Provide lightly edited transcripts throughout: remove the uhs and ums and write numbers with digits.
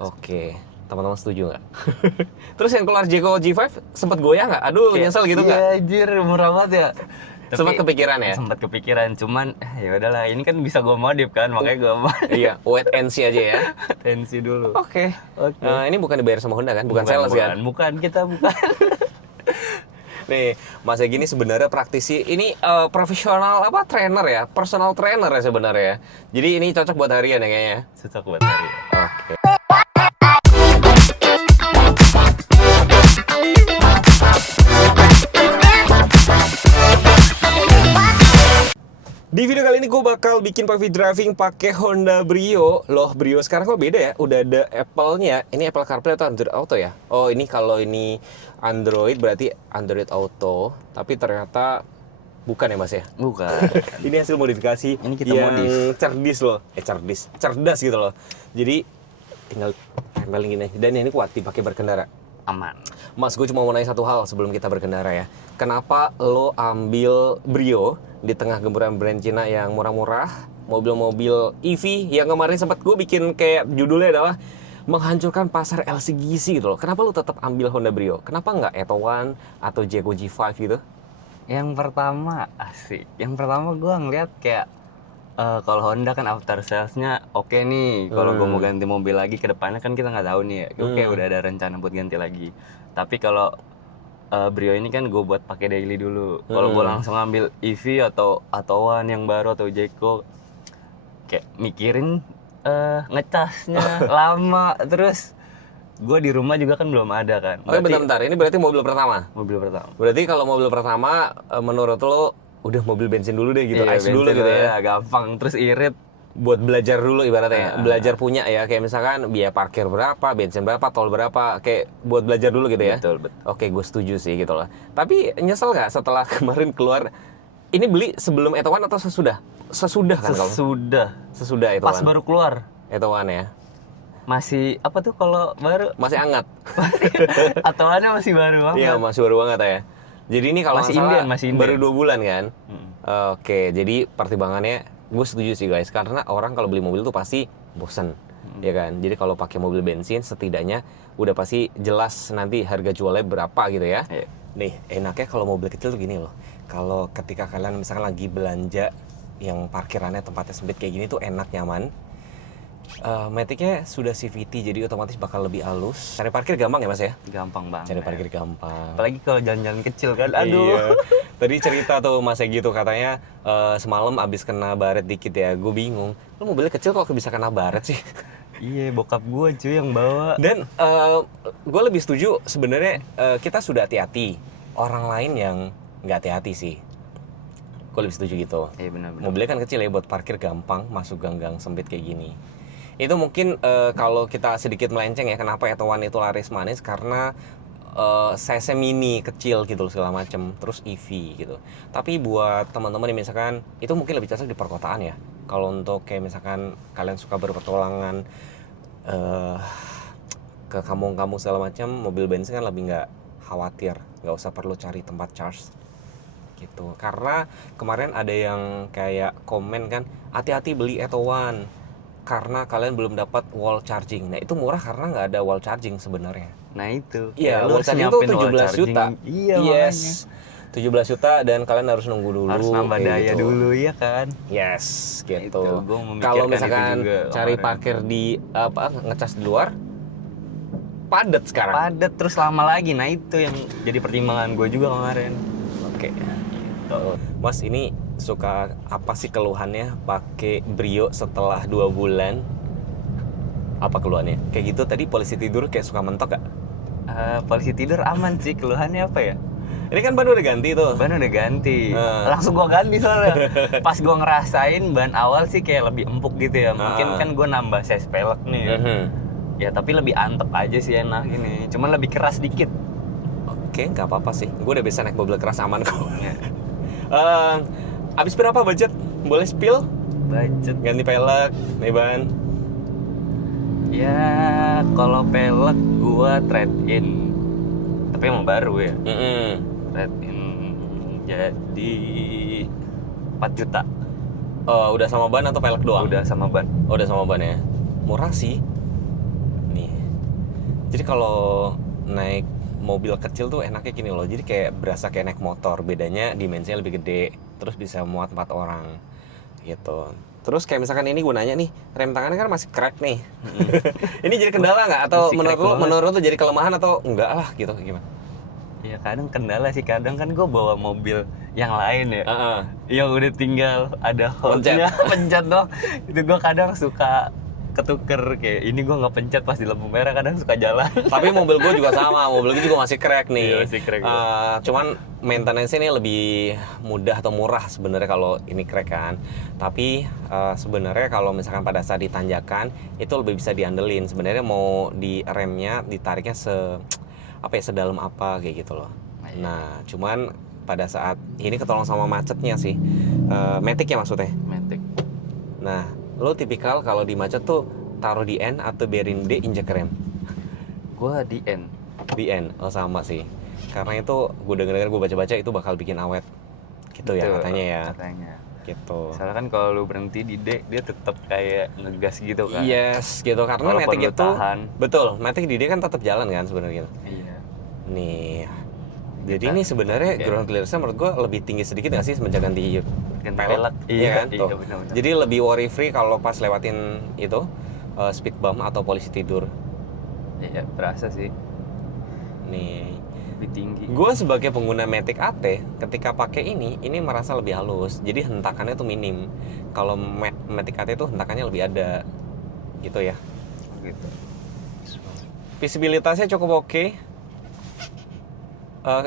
Oke, teman-teman setuju nggak? Terus yang keluar Jeko G5 sempat goyah nggak? Aduh, nyesel gitu nggak? Iya anjir, murah banget ya. Sempat kepikiran ya? Sempat kepikiran, cuman ya udahlah, ini kan bisa gue modif kan, makanya gue modif. Iya, wait and see aja ya. Tensi dulu. Oke. Oke. Ini bukan dibayar sama Honda kan? Bukan sales kan? Bukan, kita bukan. Nih, Mas Egy ini sebenarnya praktisi, ini profesional apa trainer ya, personal trainer ya sebenarnya. Jadi ini cocok buat harian ya kayaknya. Cocok buat hari. Oke. Di video kali ini gue bakal bikin pavi driving pakai Honda Brio. Loh, Brio sekarang kok beda ya? Udah ada Apple-nya. Ini Apple CarPlay atau Android Auto ya? Oh, ini kalau ini Android berarti Android Auto. Tapi ternyata bukan ya Mas ya? Bukan. Ini hasil modifikasi Ini kita yang modif. cerdas gitu loh. Jadi tinggal tempelin gini. Dan ini kuat dipakai berkendara. Aman. Mas, gue cuma mau nanya satu hal sebelum kita berkendara ya. Kenapa lo ambil Brio di tengah gempuran brand Cina yang murah-murah, mobil-mobil EV yang kemarin sempat gue bikin kayak judulnya adalah menghancurkan pasar LCGC gitu loh. Kenapa lo tetap ambil Honda Brio? Kenapa nggak Eto One atau Jeko G5 gitu? Yang pertama asik. Yang pertama gue ngeliat kayak kalau Honda kan after salesnya oke nih. Kalau gue mau ganti mobil lagi ke depannya kan kita nggak tahu nih ya. Gue kayak udah ada rencana buat ganti lagi. Tapi kalau Brio ini kan gue buat pakai daily dulu. Kalau gue langsung ambil EV atau One yang baru atau Jeko, kayak mikirin ngecasnya lama. Terus gue di rumah juga kan belum ada kan. Oke, bentar-bentar. Ini berarti mobil pertama? Mobil pertama. Berarti kalau mobil pertama menurut lo udah mobil bensin dulu deh gitu, Iya, ice dulu gitu ya. gampang. Terus irit. Buat belajar dulu ibaratnya, belajar punya ya, kayak misalkan biaya parkir berapa, bensin berapa, tol berapa, kayak buat belajar dulu gitu ya. Betul. Oke, gue setuju sih gitu loh. Tapi nyesel nggak setelah kemarin keluar, ini beli sebelum Eto One atau sesudah? Sesudah kan kalau? Sesudah Eto Pas One. baru keluar. Eto One ya. Masih apa tuh kalau baru? Masih hangat. Atoannya masih baru banget. Iya, masih baru banget ya. Jadi ini kalau Masih nggak salah Indian. baru 2 bulan kan. Oke, jadi pertimbangannya gue setuju sih guys, karena orang kalau beli mobil tuh pasti bosen, ya kan. Jadi kalau pakai mobil bensin setidaknya udah pasti jelas nanti harga jualnya berapa gitu ya. Iya. Nih, enaknya kalau mobil kecil tuh gini loh. Kalau ketika kalian misalkan lagi belanja yang parkirannya tempatnya sempit kayak gini tuh enak, nyaman. Maticnya sudah CVT, jadi otomatis bakal lebih halus. Cari parkir gampang ya Mas ya? Gampang banget. Cari parkir gampang. Apalagi kalau jalan-jalan kecil kan. Aduh. Iya. Tadi cerita tuh Mas Egy tuh katanya semalam abis kena baret dikit ya. Gue bingung. Lu mobilnya kecil kok bisa kena baret sih? Iya, bokap gue cuy yang bawa. Dan gue lebih setuju sebenarnya kita sudah hati-hati. Orang lain yang nggak hati-hati sih. Gue lebih setuju gitu. Iya benar. Mobilnya kan kecil ya, buat parkir gampang, masuk gang-gang sempit kayak gini. Itu mungkin kalau kita sedikit melenceng ya, kenapa Eto One itu laris manis, karena size mini, kecil gitu loh segala macem, terus EV gitu. Tapi buat teman-teman yang misalkan itu mungkin lebih cocok di perkotaan ya. Kalau untuk kayak misalkan kalian suka berpetualangan ke kampung-kampung segala macam, mobil bensin kan lebih nggak khawatir, nggak usah perlu cari tempat charge gitu. Karena kemarin ada yang kayak komen kan, hati-hati beli Eto One karena kalian belum dapat wall charging. Nah itu murah karena nggak ada wall charging sebenarnya. Nah itu. Iya, lu wall charging itu 17 juta. Iya, Yes, 17 juta dan kalian harus nunggu dulu. Harus nambah daya gitu. dulu ya kan. Yes, gitu. Gua memikirkan Kalau itu misalkan juga cari kemarin. parkir di ngecas di luar, padat sekarang. Padat terus lama lagi. Nah itu yang jadi pertimbangan gue juga kemarin. Oke. Mas, ini suka apa sih keluhannya pakai Brio setelah 2 bulan? Apa keluhannya? Kayak gitu tadi polisi tidur kayak suka mentok gak? Polisi tidur aman sih. Keluhannya apa ya? Ini kan ban udah ganti tuh. Ban udah ganti. Langsung gua ganti soalnya. Pas gua ngerasain ban awal sih kayak lebih empuk gitu ya. Mungkin kan gua nambah size pelek nih ya. Ya tapi lebih antep aja sih, enak gini. Cuman lebih keras dikit. Oke, nggak apa-apa sih. Gue udah bisa naik mobil keras aman kok. Abis berapa budget? Boleh spill? Budget. Ganti pelek, nih ban. Ya kalau pelek gua trade in. Tapi emang baru ya. Trade in jadi 4 juta. Udah sama ban atau pelek doang? Udah sama ban. Udah sama ban ya. Murah sih. Nih, Jadi kalau naik mobil kecil tuh enaknya gini loh. Jadi kayak berasa kayak naik motor. Bedanya dimensinya lebih gede. Terus bisa muat 4 orang gitu. Terus kayak misalkan ini gue nanya nih, rem tangannya kan masih crack nih. Ini jadi kendala nggak? Atau Masih crack banget. menurut lu jadi kelemahan atau enggak lah gitu gimana? Ya kadang kendala sih, kadang kan gue bawa mobil yang lain ya, Heeh. yang udah tinggal ada hold-nya, pencet dong. Itu gue kadang suka ketuker, kayak ini gue nggak pencet pas di lampu merah, kadang suka jalan. Tapi mobil gue juga sama, mobil gue juga masih crack nih. Iya, masih crack. Cuman maintenance ini lebih mudah atau murah sebenarnya kalau ini crack kan. Tapi sebenarnya kalau misalkan pada saat ditanjakan itu lebih bisa diandelin. Sebenarnya mau di remnya ditariknya sedalam apa kayak gitu loh. Iya. Nah, cuman pada saat ini ketolong sama macetnya sih. Matic ya maksudnya. Matic. Nah, lo tipikal kalau di macet tuh taruh di N atau biarin D injek rem? Gue di N. Di N, oh sama sih. Karena itu gue denger-denger, gue baca-baca itu bakal bikin awet. Gitu ya Betul, katanya ya. Katanya. Gitu. Soalnya kan kalau lu berhenti di D, dia tetap kayak ngegas gitu kan. Yes, gitu. Karena Walaupun Matic lu itu tahan. betul, Matic di D kan tetap jalan kan sebenarnya gitu. Iya. Nih. Jadi Kita- ini sebenarnya Oke. ground clearance menurut gue lebih tinggi sedikit nggak sih semenjak ganti Ganti pelek? pelek. Iya kan? Iya, Tuh. benar-benar. Jadi lebih worry free kalau pas lewatin itu speed bump atau polisi tidur. Iya, berasa sih Nih. lebih tinggi. Gue sebagai pengguna Matic AT ketika pakai ini merasa lebih halus. Jadi hentakannya tuh minim. Kalau Matic AT tuh hentakannya lebih ada. Gitu ya. Gitu. Visibilitasnya cukup oke.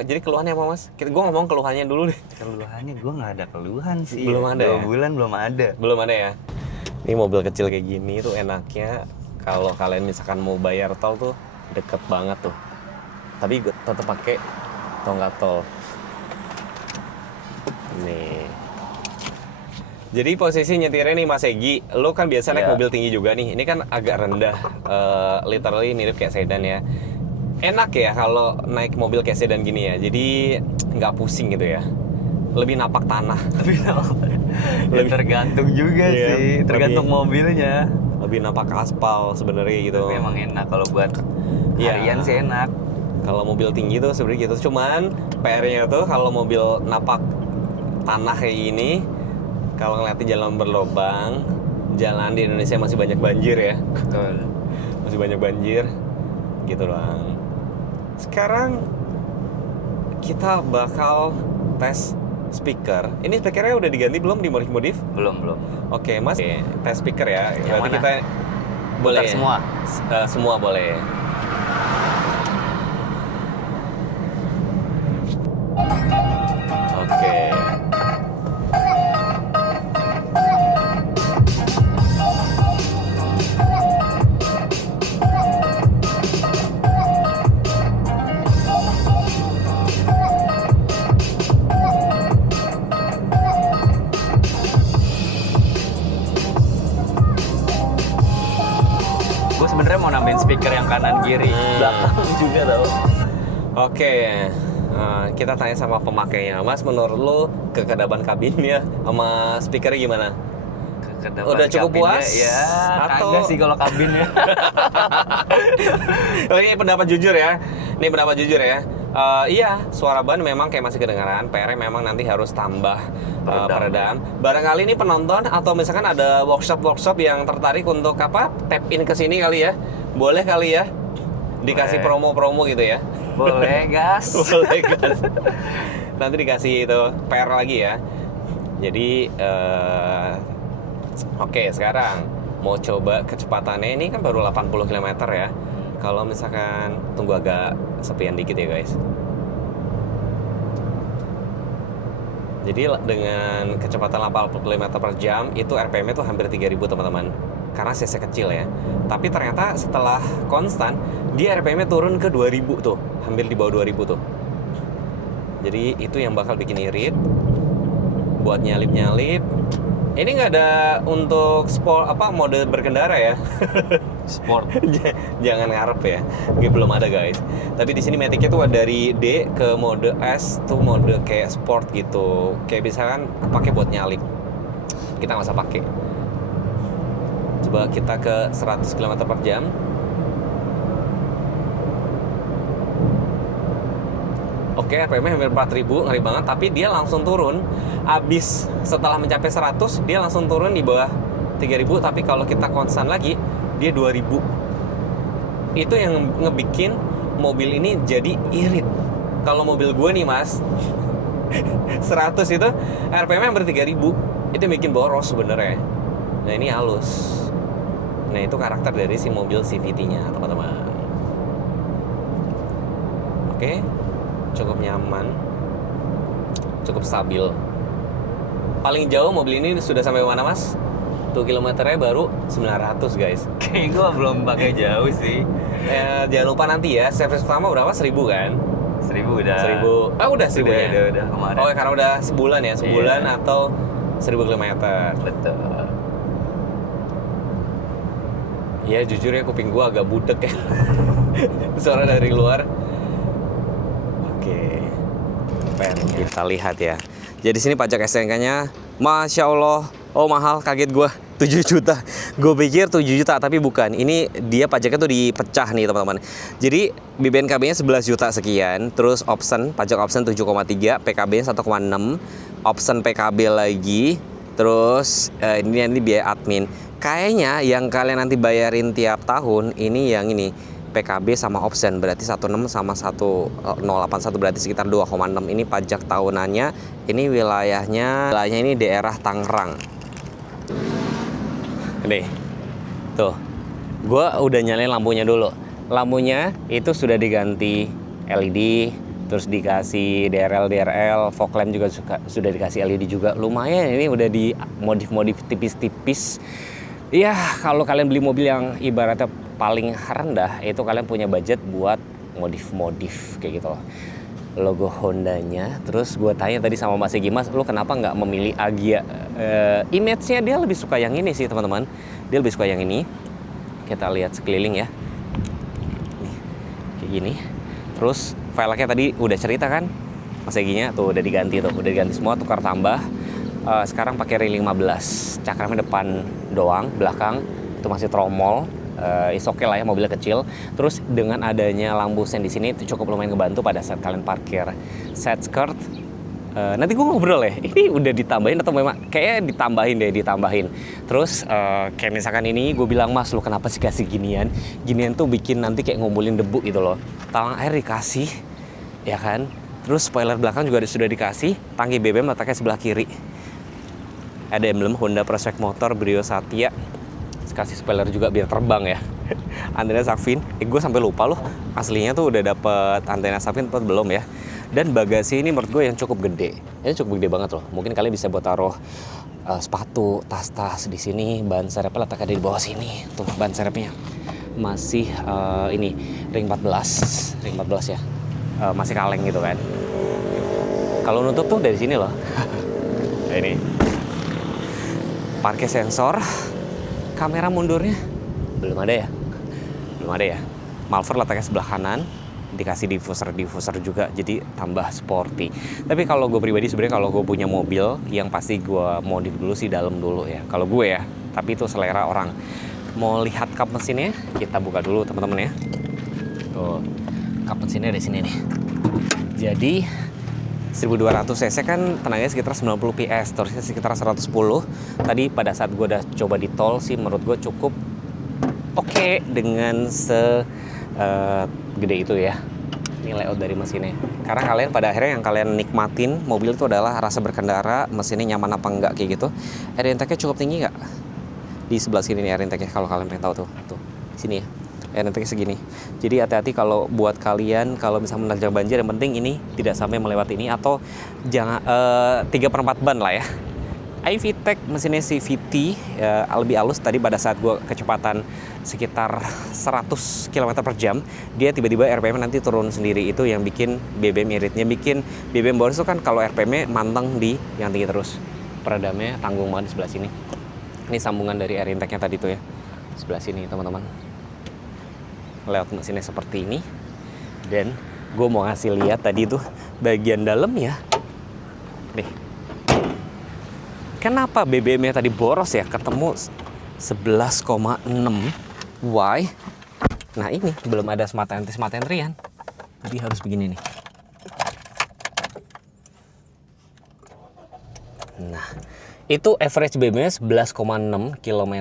Jadi keluhannya apa mas? Gue ngomong keluhannya dulu deh. Keluhannya gue nggak ada keluhan sih. Belum ada 2 ya? bulan belum ada. Belum ada ya. Ini mobil kecil kayak gini tuh enaknya kalau kalian misalkan mau bayar tol tuh deket banget tuh. Tapi tetap pakai tonggak tol. Nih. Jadi posisi nyetirnya nih Mas Egi, lo kan biasa naik Iya. mobil tinggi juga nih. Ini kan agak rendah, literally mirip kayak sedan ya. Enak ya kalau naik mobil kayak sedan gini ya. Jadi nggak pusing gitu ya. Lebih napak tanah. Ya, tergantung juga Iya, sih, tergantung lebih- mobilnya. Lebih napak aspal sebenarnya gitu. Tapi emang enak kalau buat Iya. harian sih enak. Kalau mobil tinggi tuh sebenarnya gitu. Cuman PR-nya tuh kalau mobil napak tanah kayak gini, kalau ngeliatin jalan berlobang, jalan di Indonesia masih banyak banjir ya. Betul. Masih banyak banjir. Gitu doang. Sekarang kita bakal tes speaker. Ini speakernya udah diganti belum, dimodif-modif? Belum. Oke, Mas. Oke, tes speaker ya. Yang Berarti mana? kita boleh Putar semua. Semua boleh. Oke. Gue sebenarnya mau nambahin speaker yang kanan kiri, belakang juga tau. Oke. Kita tanya sama pemakainya. Mas, menurut lo kekedaban kabinnya sama speakernya gimana? Kedepan Udah cukup kabinnya, puas? Ya, Atau- kagak sih kalau kabinnya. Oh, ini pendapat jujur ya. Ini pendapat jujur ya. Iya, suara ban memang kayak masih kedengaran. PR-nya memang nanti harus tambah peredam. Barangkali ini penonton atau misalkan ada workshop yang tertarik untuk tap in ke sini kali ya. Boleh kali ya. Dikasih Boleh. promo-promo gitu ya. Boleh, gas. Boleh gas. Nanti dikasih itu PR lagi ya. Jadi oke, sekarang mau coba kecepatannya. Ini kan baru 80 km ya. Kalau misalkan tunggu agak sepian dikit ya guys. Jadi dengan kecepatan 80 km per jam itu RPM-nya tuh hampir 3000 teman-teman. Karena cc kecil ya. Tapi ternyata setelah konstan dia RPM-nya turun ke 2000 tuh, hampir di bawah 2000 tuh. Jadi itu yang bakal bikin irit. Buat nyalip-nyalip. Ini nggak ada untuk sport mode berkendara ya. Sport. Jangan ngarep ya. Belum ada guys. Tapi di sini Matic-nya tuh dari D ke mode S tuh mode kayak sport gitu. Kayak misalkan kepake buat nyalip. Kita nggak usah pakai. Coba kita ke 100 km per jam. Oke, RPM-nya hampir 4000, ngeri banget. Tapi dia langsung turun. Abis setelah mencapai 100, dia langsung turun di bawah 3000. Tapi kalau kita konstan lagi, dia 2000. Itu yang ngebikin mobil ini jadi irit. Kalau mobil gue nih mas, 100 itu RPM-nya hampir 3000. Itu bikin boros sebenarnya. Nah ini halus. Nah itu karakter dari si mobil CVT-nya teman-teman. Oke, cukup nyaman, cukup stabil. Paling jauh mobil ini sudah sampai mana mas? Tuh kilometernya baru 900 guys. Kayak gue belum pakai jauh sih. Jangan lupa nanti ya, servis pertama berapa? 1000 kan? 1000 udah. 1000. Ah udah 1000 ya? Udah kemarin. Oh karena udah sebulan ya? Sebulan Iya. atau 1000 kilometer. Betul. Ya jujur ya kuping gua agak budek ya. Suara dari luar. Oke. Kita lihat ya. Jadi sini pajak STNK-nya, Masya Allah, oh mahal, kaget gua. 7 juta. Gue pikir 7 juta tapi bukan. Ini dia pajaknya tuh dipecah nih teman-teman. Jadi BBNKB-nya 11 juta sekian, terus option, pajak option 7,3, PKB-nya 1,6, option PKB lagi, terus ini biaya admin. Kayaknya yang kalian nanti bayarin tiap tahun ini yang ini PKB sama option berarti 16 sama 1081 berarti sekitar 2,6. Ini pajak tahunannya. Ini wilayahnya ini daerah Tangerang. Nih. Tuh. Gua udah nyalain lampunya dulu. Lampunya itu sudah diganti LED, terus dikasih DRL, fog lamp juga sudah dikasih LED juga. Lumayan ini udah di modif tipis-tipis. Ya, kalau kalian beli mobil yang ibaratnya paling rendah, itu kalian punya budget buat modif kayak gitu loh. Logo Hondanya. Terus gue tanya tadi sama Mas Egi, Mas, lu kenapa nggak memilih Agya? Image-nya dia lebih suka yang ini sih teman-teman. Dia lebih suka yang ini. Kita lihat sekeliling ya. Nih, kayak gini. Terus velgnya tadi udah cerita kan? Mas Egi-nya tuh udah diganti semua, tukar tambah. Sekarang pakai ring 15, cakramnya depan doang, belakang itu masih tromol. Is oke lah ya, mobilnya kecil. Terus dengan adanya lampu sen di sini itu cukup lumayan ngebantu pada saat kalian parkir. Set skirt, nanti gue ngobrol ya, ini udah ditambahin atau memang kayaknya ditambahin. Terus kayak misalkan ini gue bilang, Mas lu kenapa sih kasih ginian tuh bikin nanti kayak ngumpulin debu gitu loh. Talang air dikasih, ya kan. Terus spoiler belakang juga sudah dikasih, tangki BBM letaknya sebelah kiri. Ada emblem Honda Prospect Motor Brio Satya. Kasih spoiler juga biar terbang ya. Antena Sakfin, gue sampai lupa loh. Aslinya tuh udah dapet antena Sakfin atau belum ya. Dan bagasi ini menurut gue yang cukup gede. Ini cukup gede banget loh. Mungkin kalian bisa buat taruh sepatu, tas-tas di sini. Ban serepnya letaknya di bawah sini. Tuh ban serepnya. Masih ini ring 14 ya. Masih kaleng gitu kan. Kalau nutup tuh dari sini loh. Ini. Parkir sensor. Kamera mundurnya belum ada ya. Muffler letaknya sebelah kanan, dikasih diffuser juga, jadi tambah sporty. Tapi kalau gue pribadi sebenarnya kalau gue punya mobil yang pasti gue modif dulu sih dalam dulu ya. Kalau gue ya, tapi itu selera orang. Mau lihat kap mesinnya, kita buka dulu teman-teman ya. Tuh, kap mesinnya di sini nih. Jadi 1200 cc kan tenaganya sekitar 90 PS, torsinya sekitar 110. Tadi pada saat gue udah coba di tol sih menurut gue cukup oke dengan gede itu ya. Ini layout dari mesinnya. Karena kalian pada akhirnya yang kalian nikmatin mobil itu adalah rasa berkendara, mesinnya nyaman apa enggak kayak gitu. Air intake-nya cukup tinggi nggak? Di sebelah sini nih air intake-nya kalau kalian pengen tahu tuh sini ya. Air intake segini. Jadi hati-hati kalau buat kalian kalau misalnya menerjang banjir, yang penting ini tidak sampai melewati ini atau jangan 3/4 ban lah ya. iVTEC mesinnya CVT lebih halus. Tadi pada saat gue kecepatan sekitar 100 km per jam, dia tiba-tiba RPM nanti turun sendiri. Itu yang bikin BBM iritnya, bikin BBM boros itu kan kalau RPM manteng di yang tinggi terus. Peredamnya tanggung banget di sebelah sini. Ini sambungan dari air intake-nya tadi tuh ya. Sebelah sini teman-teman. Layout mesinnya seperti ini. Dan gue mau ngasih lihat tadi tuh bagian dalam ya. Nih. Kenapa BBM-nya tadi boros ya? Ketemu 11,6. Why? Nah ini belum ada smart entry-an. Jadi harus begini nih. Nah, itu average BB-nya 11,6 km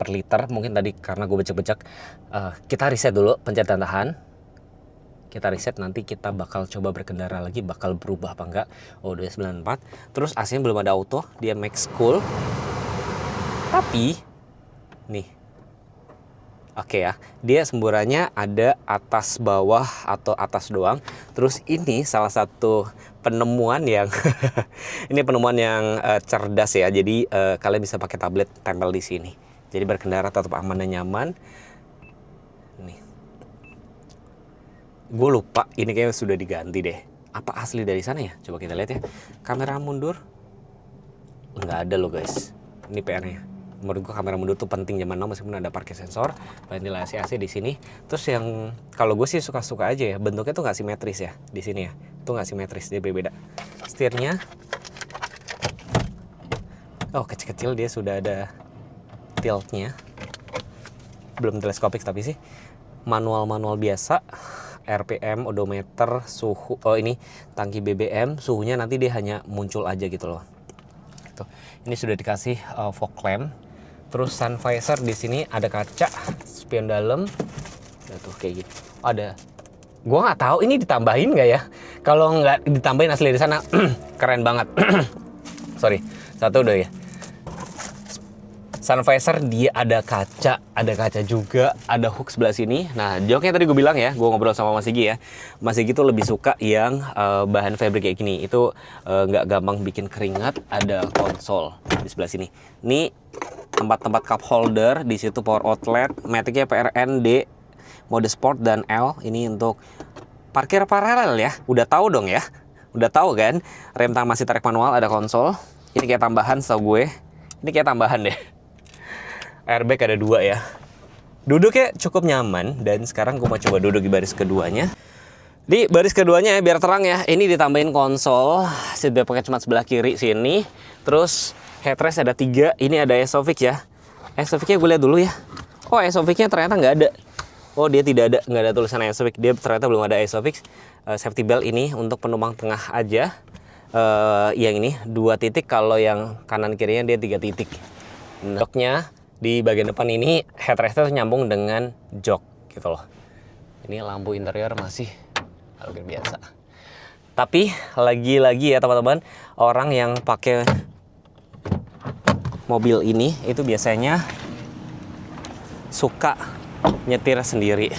per liter. Mungkin tadi karena gue becek-becek. Kita reset dulu, pencet dan tahan. Kita reset, nanti kita bakal coba berkendara lagi, bakal berubah apa enggak. Oh, udah 94. Terus AC-nya belum ada auto, dia max cool. Tapi nih, oke ya, dia semburannya ada atas bawah atau atas doang. Terus ini salah satu penemuan yang ini penemuan yang cerdas ya. Jadi kalian bisa pakai tablet tempel di sini. Jadi berkendara tetap aman dan nyaman. Nih, gue lupa ini kayaknya sudah diganti deh. Apa asli dari sana ya? Coba kita lihat ya. Kamera mundur nggak ada loh guys. Ini PR-nya. Menurut gue kamera mundur tuh penting zaman now, meskipun ada parking sensor, ventilasi AC di sini. Terus yang kalau gue sih suka-suka aja ya, bentuknya tuh nggak simetris ya di sini ya. Tuh nggak simetris, dia beda. Setirnya, oh kecil-kecil, dia sudah ada tiltnya. Belum teleskopik tapi sih. Manual biasa. RPM, odometer, suhu. Oh ini tangki BBM, suhunya nanti dia hanya muncul aja gitu loh. Tuh, ini sudah dikasih fog lamp. Terus sun visor di sini ada kaca, spion dalam. Nah, tuh kayak gitu. Ada. Gua nggak tahu ini ditambahin nggak ya. Kalau nggak ditambahin asli di sana, keren banget. Sorry, satu udah ya. Sun visor dia ada kaca juga, ada hook sebelah sini. Nah, joknya tadi gue bilang ya, gue ngobrol sama Mas Sigi ya. Mas Sigi tuh lebih suka yang bahan fabric kayak gini. Itu nggak gampang bikin keringat. Ada konsol di sebelah sini. Ini tempat-tempat cup holder, di situ power outlet, matic-nya PRN D, mode sport dan L. Ini untuk parkir paralel ya. Udah tahu dong ya. Udah tahu kan? Rem tangan masih tarik manual, ada konsol. Ini kayak tambahan setahu gue. Ini kayak tambahan deh. Airbag ada 2 ya. Duduknya cukup nyaman. Dan sekarang gue mau coba duduk di baris keduanya. Di baris keduanya biar terang ya, ini ditambahin konsol. Seatbelt pakai cuma sebelah kiri sini. Terus headrest ada 3. Ini ada Isofix ya. Isofixnya gue lihat dulu ya. Oh, Isofixnya ternyata nggak ada. Oh, dia tidak ada, nggak ada tulisan Isofix. Dia ternyata belum ada Isofix. Safety belt ini untuk penumpang tengah aja. Yang ini 2 titik. Kalau yang kanan kirinya dia 3 titik. Joknya di bagian depan ini headrestnya nyambung dengan jok gitu loh. Ini lampu interior masih harga biasa. Tapi lagi-lagi ya teman-teman, orang yang pakai mobil ini itu biasanya suka nyetir sendiri.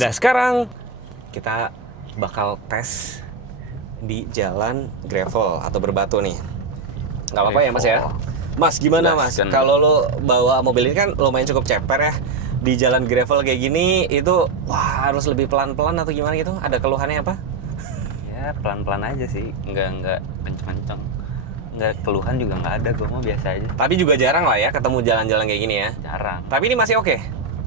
Nah, sekarang kita bakal tes di jalan gravel atau berbatu nih. Nggak apa-apa ya Mas ya? Mas, gimana Mas? Kalau lo bawa mobil ini kan lumayan cukup ceper ya. Di jalan gravel kayak gini itu wah harus lebih pelan-pelan atau gimana gitu? Ada keluhannya apa? Ya pelan-pelan aja sih, nggak kenceng-kenceng. Nggak keluhan juga nggak ada, gue mau biasa aja. Tapi juga jarang lah ya ketemu jalan-jalan kayak gini ya. Jarang. Tapi ini masih oke?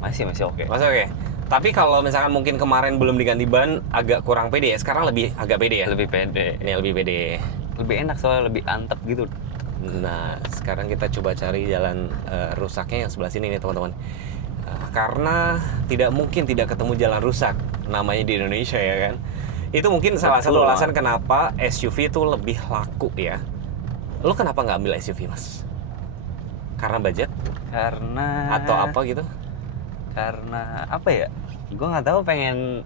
Masih oke. Masih oke. Tapi kalau misalkan mungkin kemarin belum diganti ban agak kurang pede ya. Sekarang lebih agak pede ya? Lebih pede. Ini lebih pede. Lebih enak soalnya, lebih antep gitu. Nah, sekarang kita coba cari jalan rusaknya yang sebelah sini nih teman-teman. Karena tidak mungkin tidak ketemu jalan rusak namanya di Indonesia ya kan. Itu mungkin salah satu alasan kenapa SUV itu lebih laku ya. Lo kenapa nggak ambil SUV Mas? Karena budget? Karena Atau apa gitu? Karena apa ya? Gue nggak tahu, pengen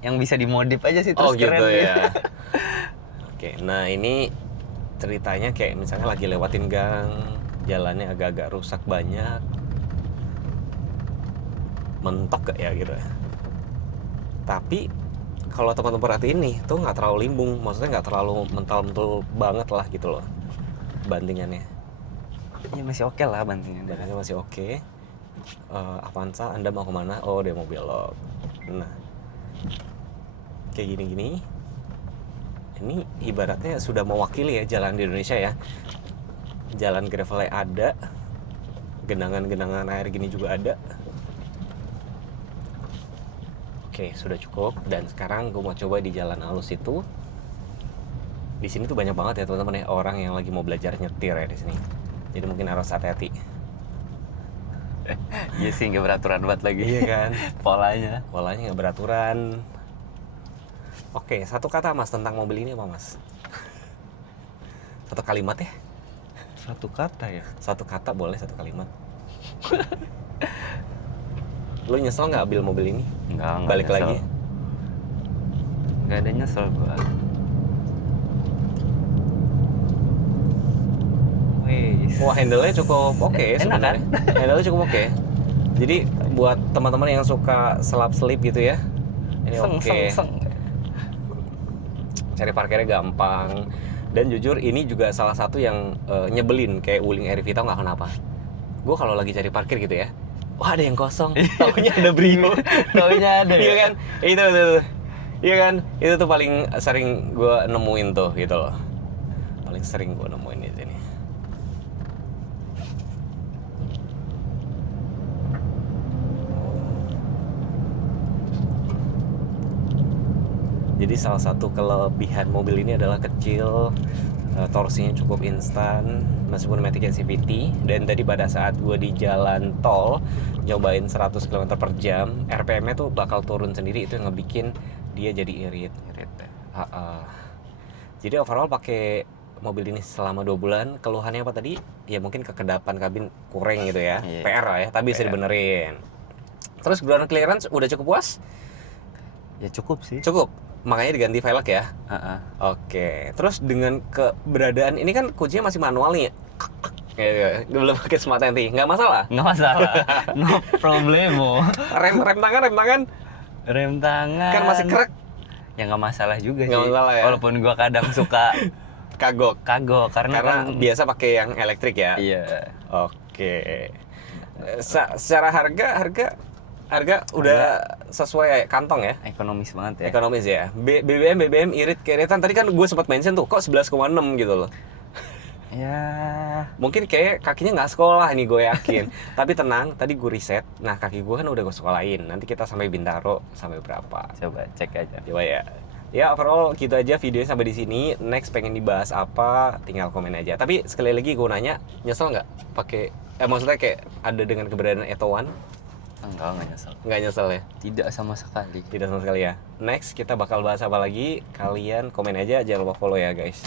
yang bisa dimodif aja sih terus gitu keren ya. Oke, nah ini ceritanya kayak misalnya lagi lewatin gang, jalannya agak-agak rusak banyak, mentok gak ya gitu ya. Tapi kalau teman-teman perhatiin nih, tuh nggak terlalu limbung, maksudnya nggak terlalu mental-mental banget lah gitu loh bantingannya. Ya masih oke lah bantingannya. Bantingannya masih oke. Avanza, Anda mau kemana? Oh, dia mau belok. Nah, kayak gini-gini. Ini ibaratnya sudah mewakili ya jalan di Indonesia ya. Jalan gravelnya ada, genangan-genangan air gini juga ada. Oke, sudah cukup. Dan sekarang gue mau coba di jalan halus itu. Di sini tuh banyak banget ya teman-teman ya orang yang lagi mau belajar nyetir ya di sini. Jadi mungkin harus hati-hati. Iya sih, nggak beraturan banget lagi. Iya kan? Polanya Polanya nggak beraturan. Oke, satu kata Mas tentang mobil ini apa Mas? Satu kalimat ya? Satu kata ya? Satu kata boleh, satu kalimat. Lu nyesel nggak ambil mobil ini? Enggak Balik nyesel. lagi? Nggak ada nyesel gua. Wih. Wah, handle-nya cukup oke Enak sebenarnya. Handle-nya cukup oke. Jadi buat teman-teman yang suka selap-selip gitu ya, ini oke. Seng. Cari parkirnya gampang. Dan jujur ini juga salah satu yang nyebelin kayak Wuling Air Vita, nggak kenapa. Gue kalau lagi cari parkir gitu ya, wah ada yang kosong, taunya ada Brio. Taunya ada. Iya kan? Itu. Iya kan? Itu tuh paling sering gue nemuin tuh gitu loh. Paling sering gue nemuin di sini. Jadi salah satu kelebihan mobil ini adalah kecil, torsinya cukup instan, meskipun Matic CVT. Dan tadi pada saat gue di jalan tol nyobain 100 km per jam, RPM-nya tuh bakal turun sendiri, itu yang ngebikin dia jadi irit. Jadi overall pakai mobil ini selama 2 bulan, keluhannya apa tadi? Ya mungkin kekedapan kabin kurang gitu ya, Iya. PR lah ya, tapi bisa dibenerin. Terus ground clearance udah cukup puas? Ya cukup sih. Cukup, makanya diganti velg ya. Oke, terus dengan keberadaan ini kan kuncinya masih manual nih. Ya, belum pakai smart entry, nggak masalah. Nggak masalah. No problemo. Rem tangan, Rem tangan. kan masih krek, Ya nggak masalah juga Nggak sih. masalah ya. Walaupun gua kadang suka kagok. kagok karena kan biasa pakai yang elektrik ya. iya. Oke. Secara harga udah sesuai kantong ya. Ekonomis banget ya. Ekonomis ya. BBM irit keiritan tadi kan gue sempat mention tuh kok 11,6 gitu loh. Ya, Mungkin kayak kakinya nggak sekolah nih, gue yakin. Tapi tenang, tadi gue riset. Nah, kaki gue kan udah gue sekolahin. Nanti kita sampai Bintaro sampai berapa? coba cek aja. Coba ya. Ya overall gitu aja videonya sampai di sini. Next pengen dibahas apa? Tinggal komen aja. Tapi sekali lagi gue nanya, nyesel nggak pakai? Maksudnya kayak ada dengan keberadaan Eto One? Enggak nyesel. Nggak nyesel ya? Tidak sama sekali. Tidak sama sekali ya. Next kita bakal bahas apa lagi? Kalian komen aja, jangan lupa follow ya guys.